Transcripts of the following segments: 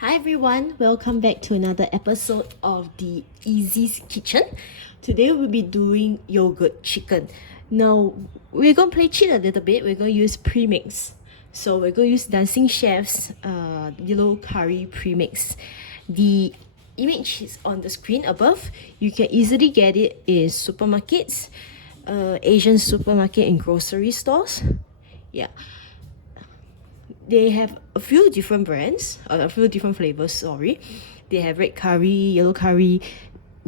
Hi everyone, welcome back to another episode of the Easy's Kitchen. Today we'll be doing yogurt chicken. Now we're going to play cheat a little bit. We're going to use premix. So we're going to use Dancing Chef's yellow curry premix. The image is on the screen above. You can easily get it in supermarkets, Asian supermarket and grocery stores. Yeah. They have a few different brands, a few different flavors, sorry. They have red curry, yellow curry.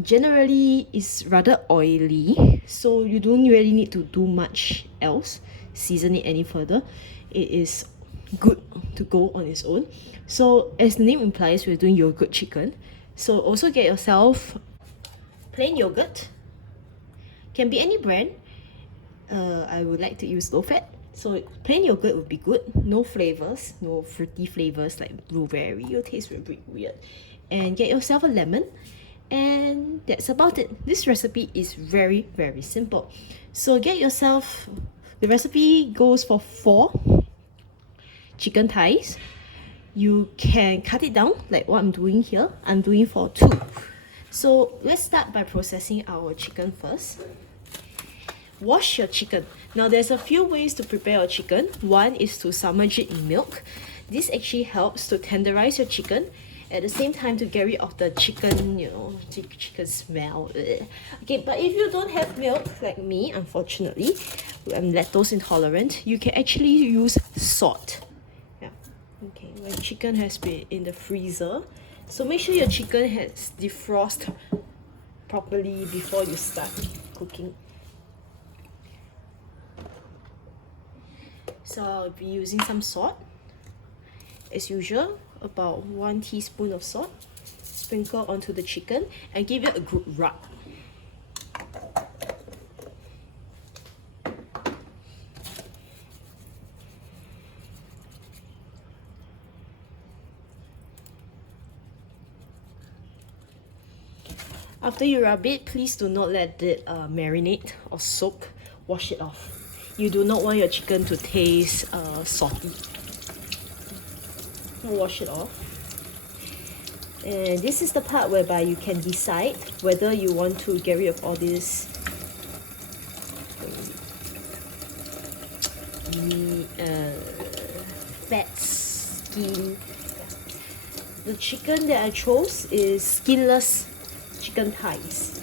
Generally, it's rather oily, so you don't really need to do much else, season it any further. It is good to go on its own. So as the name implies, we're doing yogurt chicken. So also get yourself plain yogurt. Can be any brand. I would like to use low fat. So plain yogurt would be good. No flavors, no fruity flavors like blueberry. It'll taste really weird. And get yourself a lemon. And that's about it. This recipe is very, very simple. So get yourself, the recipe goes for 4 chicken thighs. You can cut it down like what I'm doing here. I'm doing for 2. So let's start by processing our chicken first. Wash your chicken. Now there's a few ways to prepare your chicken. One is to submerge it in milk. This actually helps to tenderize your chicken, at the same time to get rid of the chicken, chicken smell. Okay, but if you don't have milk like me, unfortunately, I'm lactose intolerant, you can actually use salt. Yeah. Okay, my chicken has been in the freezer, so make sure your chicken has defrosted properly before you start cooking. So I'll be using some salt. As usual, about 1 teaspoon of salt. Sprinkle onto the chicken and give it a good rub. After you rub it, please do not let it marinate or soak. Wash it off. You do not want your chicken to taste salty. Wash it off. And this is the part whereby you can decide whether you want to get rid of all this fat skin. The chicken that I chose is skinless chicken thighs.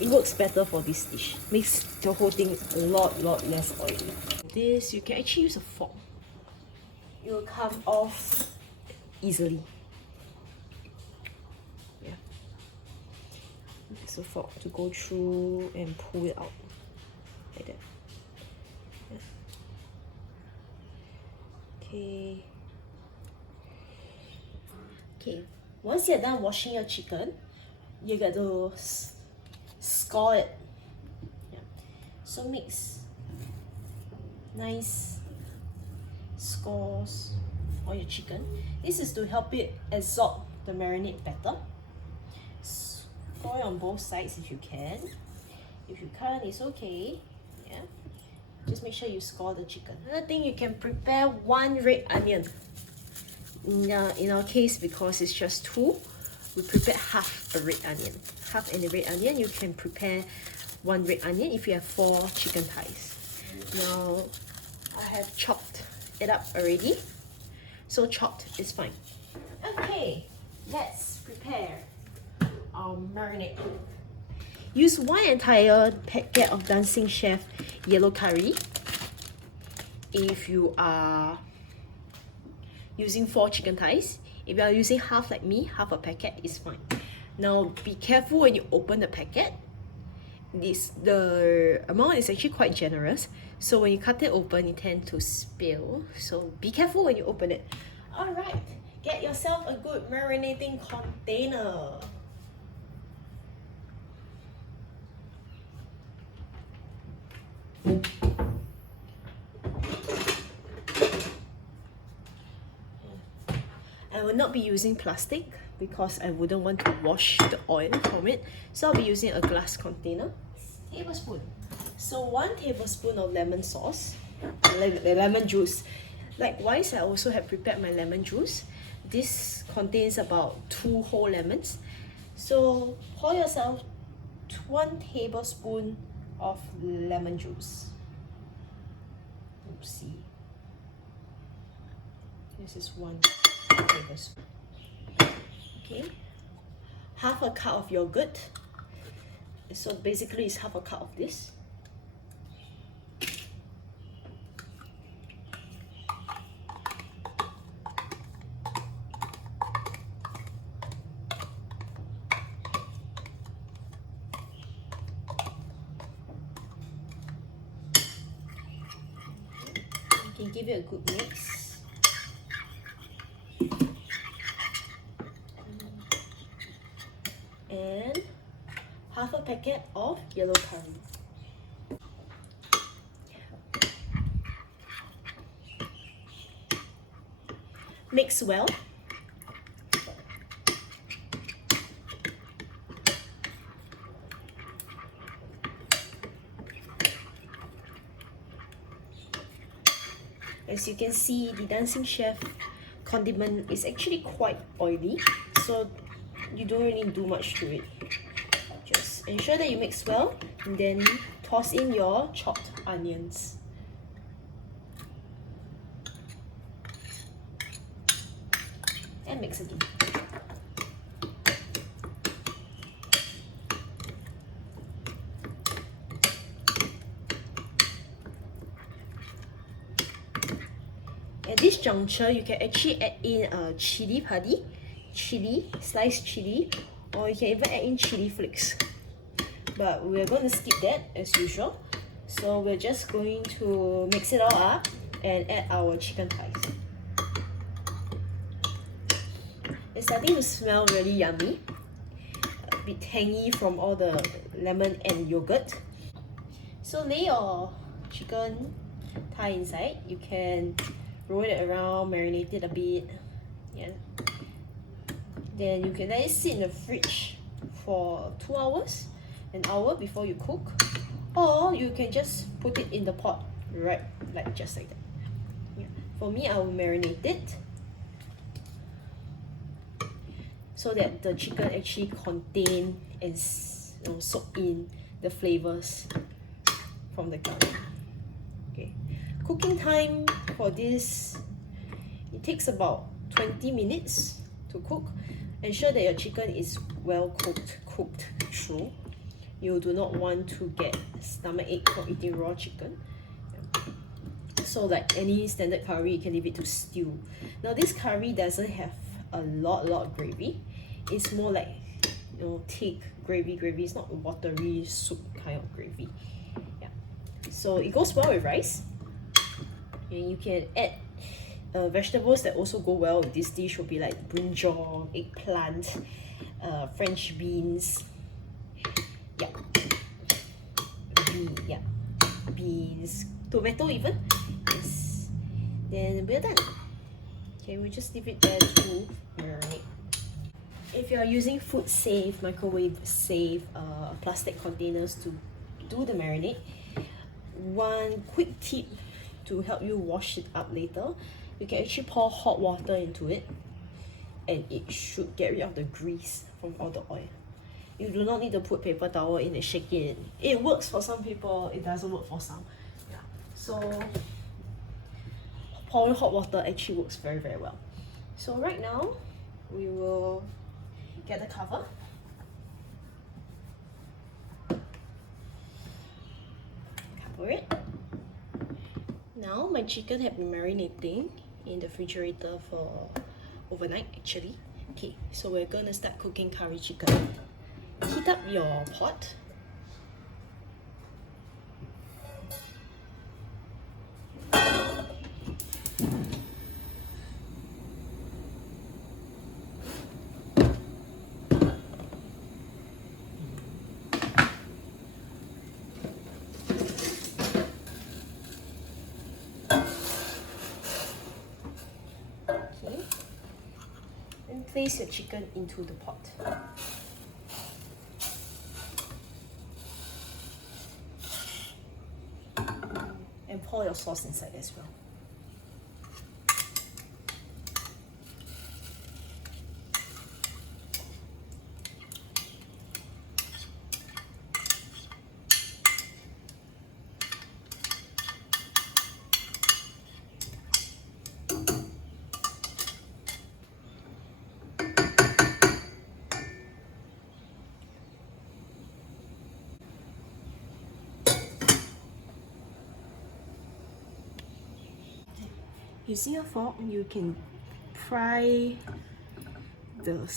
It works better for this dish. Makes the whole thing a lot less oily. This, you can actually use a fork. It will come off easily. Yeah. It's a fork to go through and pull it out. Like that. Yeah. Okay. Okay. Once you're done washing your chicken, you got to score it. Yeah. So mix nice scores on your chicken. This is to help it absorb the marinade better. Score it on both sides if you can. If you can't, it's okay. Yeah. Just make sure you score the chicken. Another thing, you can prepare 1 red onion. In our case, because it's just 2, we prepare half a red onion. Half a red onion, you can prepare 1 red onion if you have 4 chicken thighs. Now, I have chopped it up already, so chopped is fine. Okay, let's prepare our marinade. Use 1 entire packet of Dancing Chef yellow curry. If you are using 4 chicken thighs, if you are using half like me, half a packet is fine. Now be careful when you open the packet. The amount is actually quite generous, so when you cut it open, it tends to spill. So be careful when you open it. Alright, get yourself a good marinating container. I will not be using plastic because I wouldn't want to wash the oil from it. So I'll be using a glass container. Tablespoon. So 1 tablespoon of lemon sauce, lemon juice. Likewise, I also have prepared my lemon juice. This contains about 2 whole lemons. So pour yourself 1 tablespoon of lemon juice. Oopsie. This is 1 tablespoon. Okay. Half a cup of yogurt. So basically it's half a cup of this. You can give it a good mix. And half a packet of yellow curry. Mix well. As you can see, the Dancing Chef condiment is actually quite oily, so you don't really do much to it. Just ensure that you mix well, and then toss in your chopped onions. And mix again. At this juncture, you can actually add in a chili padi, sliced chili, or you can even add in chili flakes. But we're going to skip that as usual. So we're just going to mix it all up and add our chicken thighs. It's starting to smell really yummy, a bit tangy from all the lemon and yogurt. So lay your chicken thigh inside. You can roll it around, marinate it a bit. Yeah. Then you can let it sit in the fridge for 2 hours, an hour before you cook. Or you can just put it in the pot, right, just like that. Yeah. For me, I will marinate it so that the chicken actually contain and soak in the flavors from the curry. Okay. Cooking time for this, it takes about 20 minutes to cook. Ensure that your chicken is well cooked through. You do not want to get stomachache from eating raw chicken. So like any standard curry, you can leave it to stew. Now this curry doesn't have a lot of gravy. It's more like, thick gravy. It's not watery soup kind of gravy. Yeah. So it goes well with rice. And you can add vegetables that also go well with this dish would be like brinjal, eggplant, French beans. Beans, tomato even. Yes. Then we're done. Okay, we just leave it there to marinate. If you are using food safe, microwave safe plastic containers to do the marinade, one quick tip to help you wash it up later, you can actually pour hot water into it, and it should get rid of the grease from all the oil. You do not need to put paper towel in and shake it. It works for some people, it doesn't work for some. Yeah. So pouring hot water actually works very well. So right now, we will get the cover. Cover it. Now my chicken have been marinating in the refrigerator for overnight actually. Okay, so we're gonna start cooking curry chicken. Heat up your pot. Okay, and place your chicken into the pot. And pour your sauce inside as well. Using a fork, you can pry the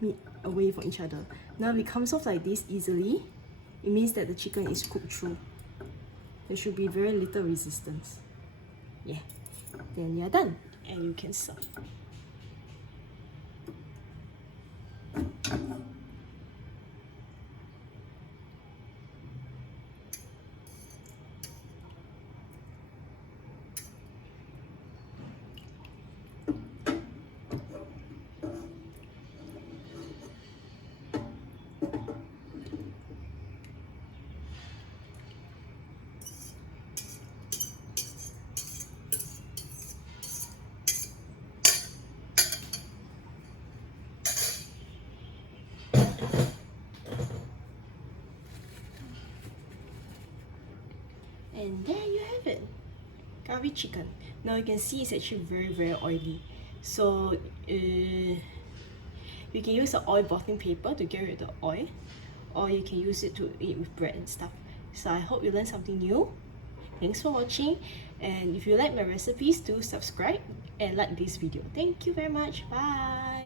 meat away from each other. Now if it comes off like this easily, it means that the chicken is cooked through. There should be very little resistance. Yeah, then you're done and you can serve. And there you have it, curry chicken. Now you can see it's actually very oily. So you can use an oil blotting paper to get rid of the oil, or you can use it to eat with bread and stuff. So I hope you learned something new. Thanks for watching, and if you like my recipes, do subscribe and like this video. Thank you very much. Bye.